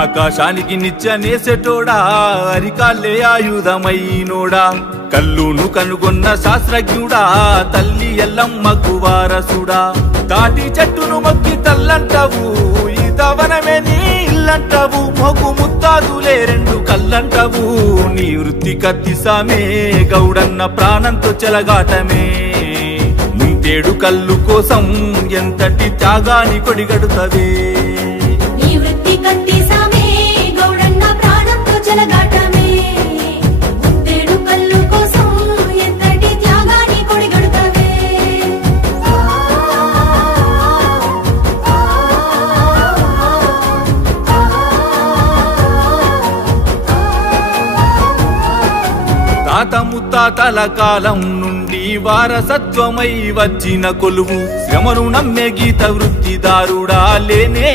ఆకాశానికి నిచ్చెనేసేటోడా అరికాళ్ళే ఆయుధమైనోడా కల్లును కనుగొన్న శాస్త్రజ్ఞుడా తల్లి ఎల్లమ్మకు వారసుడా తాటి చెట్టును మొక్కి తల్లంటవు ఈతవనమే నీ ఇల్లంటవు మొగు ముత్తాదులే రెండు కల్లంటవు నీ వృత్తి కత్తిసామే గౌడన్న ప్రాణంతో చెలగాటమే ముంతేడు కల్లు కోసం ఎంతటి త్యాగాని కొడిగడుతవే నీ వృత్తి కత్తిసామే గౌడన్న ప్రాణంతో చెలగాటమే ముంతేడు కల్లు కోసం ఎంతటి త్యాగాని కొడిగడుతవే తాత ముత్తాతల కాలం నుండి వారసత్వమై వచ్చిన కొలువు శ్రమను నమ్మే గీత వృత్తిదారుడా లేనే